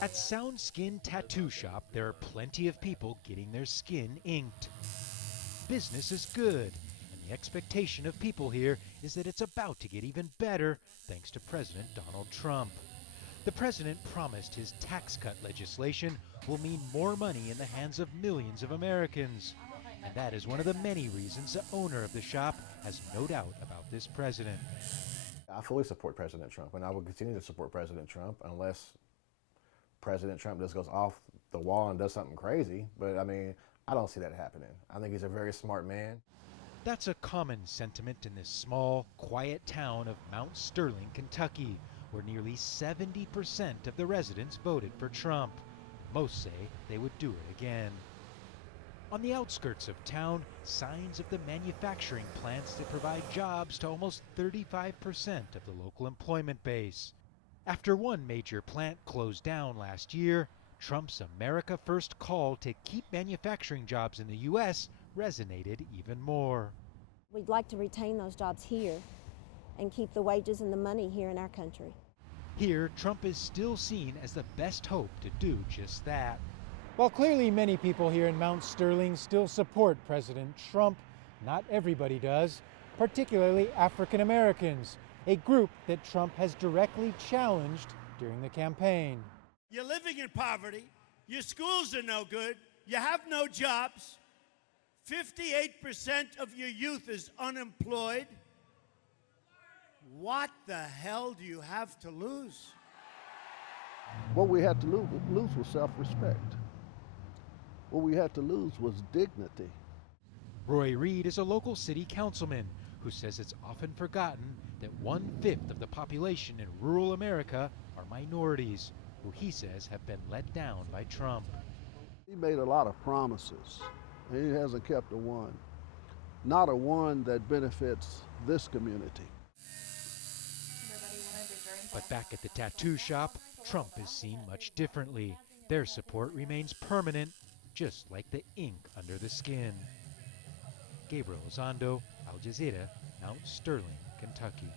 At Sound Skin Tattoo Shop, there are plenty of people getting their skin inked. Business is good, and the expectation of people here is that it's about to get even better thanks to President Donald Trump. The president promised his tax cut legislation will mean more money in the hands of millions of Americans. And that is one of the many reasons the owner of the shop has no doubt about this president. I fully support President Trump, and I will continue to support President Trump unless President Trump just goes off the wall and does something crazy. But I mean, I don't see that happening. I think he's a very smart man. That's a common sentiment in this small, quiet town of Mount Sterling, Kentucky, where nearly 70% of the residents voted for Trump. Most say they would do it again. On the outskirts of town, signs of the manufacturing plants that provide jobs to almost 35% of the local employment base. After one major plant closed down last year, Trump's America First call to keep manufacturing jobs in the U.S. resonated even more. We'd like to retain those jobs here and keep the wages and the money here in our country. Here, Trump is still seen as the best hope to do just that. While clearly many people here in Mount Sterling still support President Trump, not everybody does, particularly African Americans, a group that Trump has directly challenged during the campaign. You're living in poverty, your schools are no good, you have no jobs, 58% of your youth is unemployed. What the hell do you have to lose? What we had to lose was self-respect. What we had to lose was dignity. Roy Reed is a local city councilman who says it's often forgotten that 1/5 of the population in rural America are minorities, who he says have been let down by Trump. He made a lot of promises. He hasn't kept a one. Not a one that benefits this community. But back at the tattoo shop, Trump is seen much differently. Their support remains permanent, just like the ink under the skin. Gabriel Zondo, Al Jazeera, Mount Sterling, Kentucky.